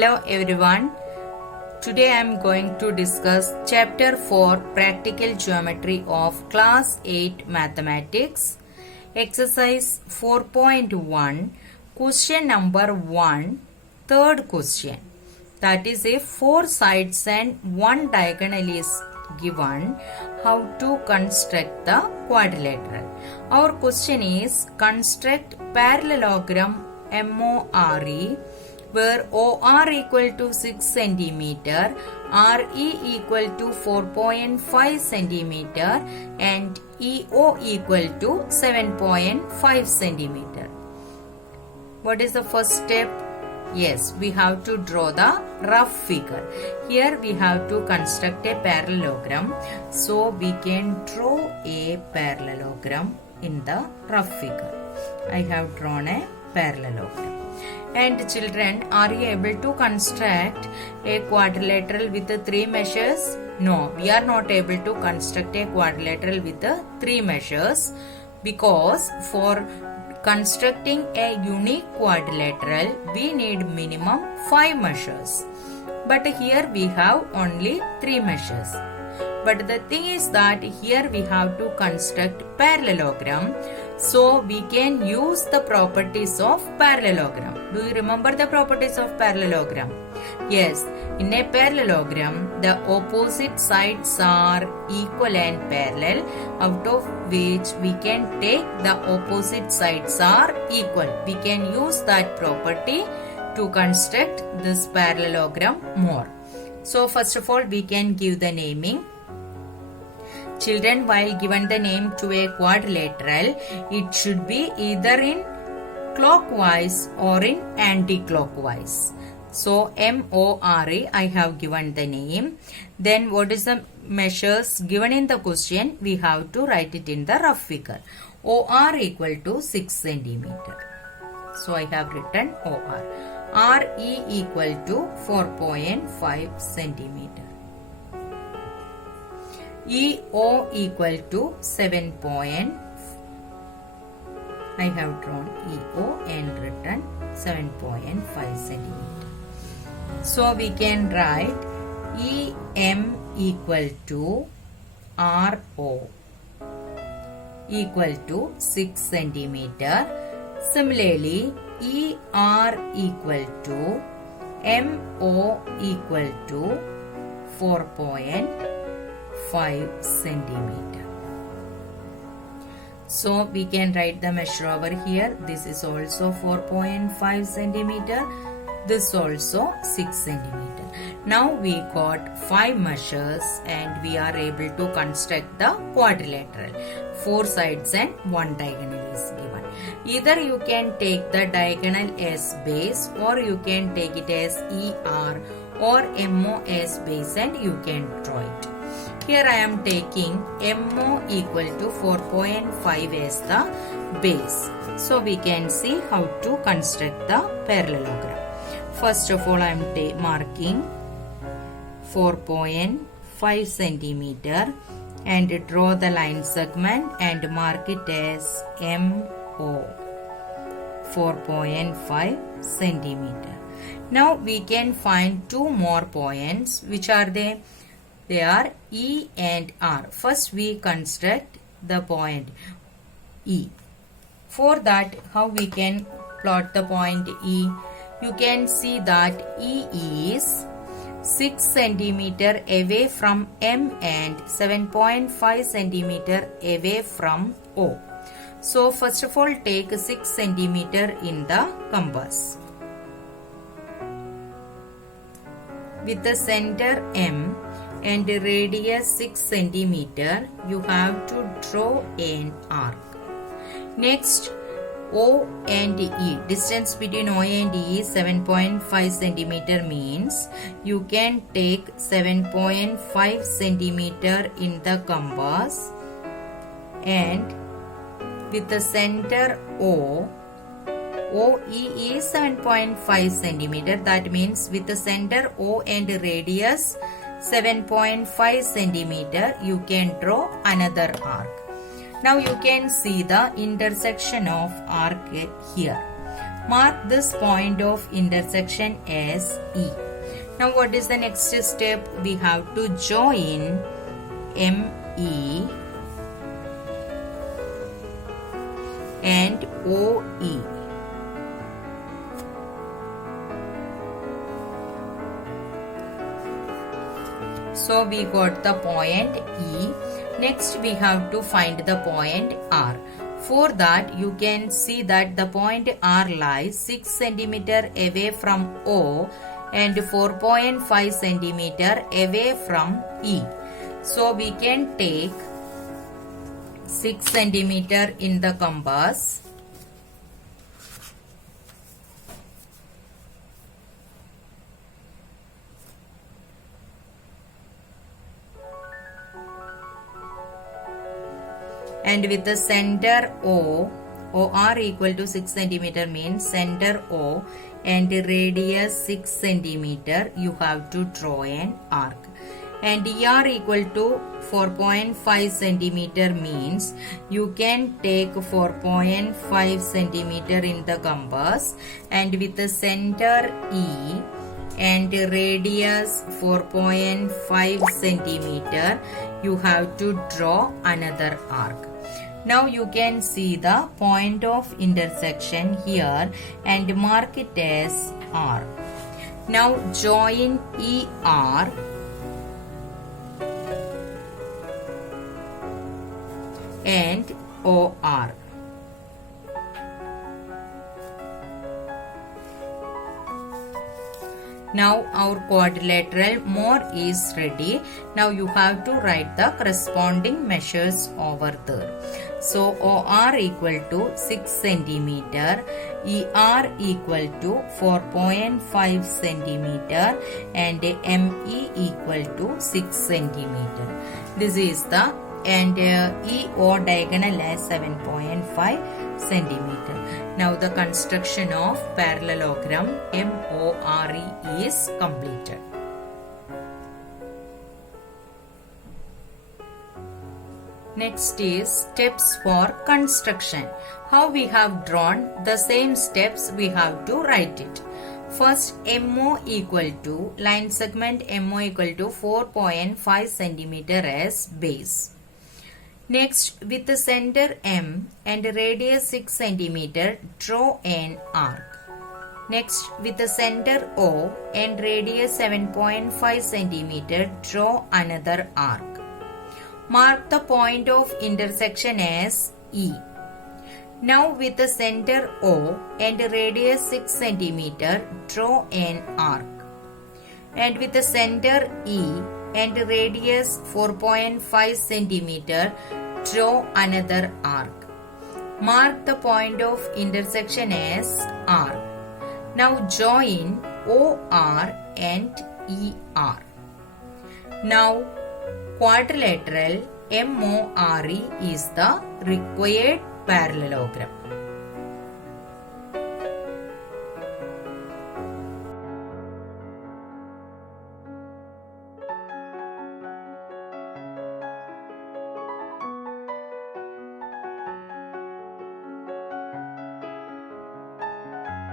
Hello everyone. Today I am going to discuss chapter 4 practical geometry of class 8 mathematics exercise 4.1 question number 1 third question, that is a 4 sides and 1 diagonal is given. How to construct the quadrilateral? Our question is construct parallelogram MORE where OR equal to 6 centimeter, RE equal to 4.5 centimeter and EO equal to 7.5 centimeter. What is the first step? Yes, we have to draw the rough figure. Here we have to construct a parallelogram. So we can draw a parallelogram in the rough figure. I have drawn a parallelogram. And children, are you able to construct a quadrilateral with the 3 measures? No, we are not able to construct a quadrilateral with the 3 measures because for constructing a unique quadrilateral we need minimum 5 measures. But here we have only 3 measures. But the thing is that here we have to construct parallelogram, so we can use the properties of parallelogram. Do you remember the properties of parallelogram? Yes, in a parallelogram the opposite sides are equal and parallel, out of which we can take the opposite sides are equal. We can use that property to construct this parallelogram more. So first of all we can give the naming. Children, while given the name to a quadrilateral, it should be either in clockwise or in anti-clockwise. So MORE I have given the name. Then what is the measures given in the question? We have to write it in the rough figure. OR equal to 6 centimeter. So I have written OR. RE equal to 4.5 centimeter. EO equal to 7. I have drawn EO and written 7.5 centimeter. So we can write EM equal to RO equal to 6 centimeter. Similarly, ER equal to MO equal to 4.5 centimeter. So we can write the measure over here. This is also 4.5 centimeter. This also 6 centimeter. Now we got 5 measures and we are able to construct the quadrilateral. 4 sides and 1 diagonal is given. Either you can take the diagonal as base or you can take it as ER or MO as base and you can draw it. Here I am taking MO equal to 4.5 as the base. So we can see how to construct the parallelogram. First of all I am marking 4.5 centimeter and draw the line segment and mark it as MO 4.5 centimeter. Now we can find 2 more points. Which are they? They are E and R. First we construct the point E. For that, how we can plot the point E? You can see that E is 6 centimeter away from M and 7.5 centimeter away from O. So first of all take 6 centimeter in the compass. With the center M and radius 6 centimeter, you have to draw an arc. Next, O and E. Distance between O and E is 7.5 centimeter means you can take 7.5 centimeter in the compass and with the center OE is 7.5 centimeter. That means with the center O and radius 7.5 centimeter you can draw another arc. Now you can see the intersection of arc here. Mark this point of intersection as E. Now what is the next step? We have to join ME and OE. So we got the point E. Next we have to find the point R. For that you can see that the point R lies 6 cm away from O and 4.5 cm away from E. So we can take 6 cm in the compass. And with the center OR equal to 6 cm means center O and radius 6 cm, you have to draw an arc. And ER equal to 4.5 cm means you can take 4.5 cm in the compass, and with the center E and radius 4.5 cm, you have to draw another arc. Now you can see the point of intersection here and mark it as R. Now join ER and OR. Now our quadrilateral more is ready. Now you have to write the corresponding measures over there. So OR equal to 6 cm, ER equal to 4.5 cm and ME equal to 6 cm. This is the EO diagonal as 7.5 cm. Now the construction of parallelogram MORE is completed. Next is steps for construction. How we have drawn the same steps, we have to write it. First, MO equal to line segment MO equal to 4.5 cm as base. Next, with the center M and radius 6 cm, draw an arc. Next, with the center O and radius 7.5 cm, draw another arc. Mark the point of intersection as E. Now with the center O and radius 6 cm, draw an arc. And with the center E and radius 4.5 cm, draw another arc. Mark the point of intersection as R. Now join OR and ER. Now quadrilateral MORE is the required parallelogram.